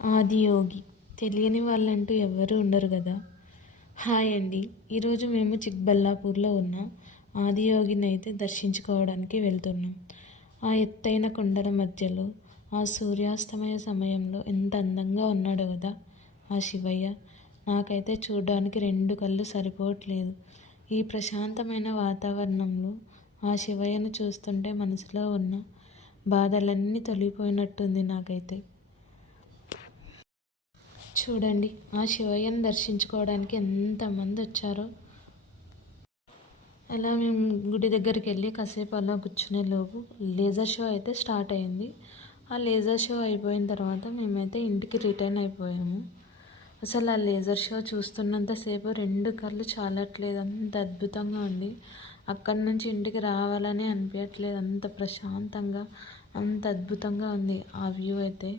ఆదియోగి తెలియని వాళ్ళంటూ ఎవరు ఉండరు కదా. హాయ్ అండి. ఈరోజు మేము చిక్బల్లాపూర్లో ఉన్న ఆదియోగిని అయితే దర్శించుకోవడానికి వెళ్తున్నాం. ఆ ఎత్తైన కొండల మధ్యలో ఆ సూర్యాస్తమయ సమయంలో ఎంత అందంగా ఉన్నాడు కదా ఆ శివయ్య. నాకైతే చూడడానికి రెండు కళ్ళు సరిపోవట్లేదు. ఈ ప్రశాంతమైన వాతావరణంలో ఆ శివయ్యను చూస్తుంటే మనసులో ఉన్న బాధలన్నీ తొలగిపోయినట్టుంది నాకైతే. చూడండి ఆ శివయ్యను దర్శించుకోవడానికి ఎంతమంది వచ్చారో. అలా మేము గుడి దగ్గరికి వెళ్ళి కాసేపు అలా కూర్చునే లోపు లేజర్ షో అయితే స్టార్ట్ అయింది. ఆ లేజర్ షో అయిపోయిన తర్వాత మేమైతే ఇంటికి రిటర్న్ అయిపోయాము. అసలు ఆ లేజర్ షో చూస్తున్నంతసేపు రెండు కళ్ళు చాలట్లేదు, అంత అద్భుతంగా ఉంది. అక్కడి నుంచి ఇంటికి రావాలని అనిపించట్లేదు, అంత ప్రశాంతంగా అంత అద్భుతంగా ఉంది ఆ వ్యూ అయితే.